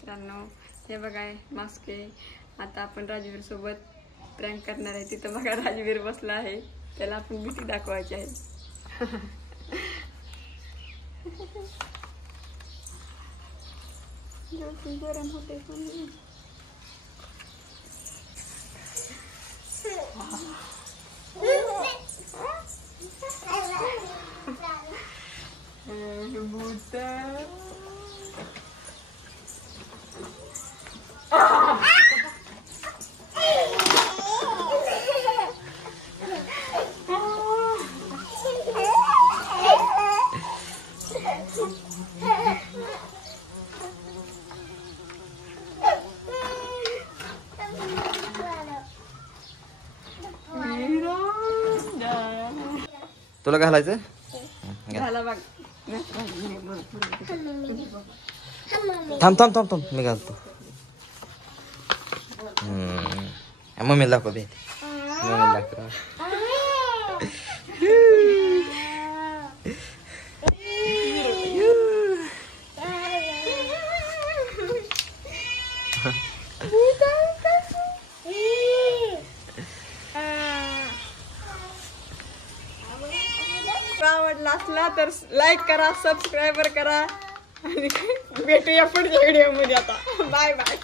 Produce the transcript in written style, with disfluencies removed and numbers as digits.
मित्रांनो, हे बघा मास्क आहे. आता आपण राजवीर सोबत प्रँक करणार आहे. तिथं बघा राजवीर बसला आहे, त्याला आपण भीती दाखवायची आहे. गरम होते भूत. तुला घालायचं झाला बघ. थांब थांब थांब थांब मी घालतो. मम्मीला दाखव दे. मम्मीला दाखव. आवडला असला तर लाईक करा, सबस्क्राईबर करा आणि भेटूया पुढच्या व्हिडिओ मध्ये. आता बाय बाय.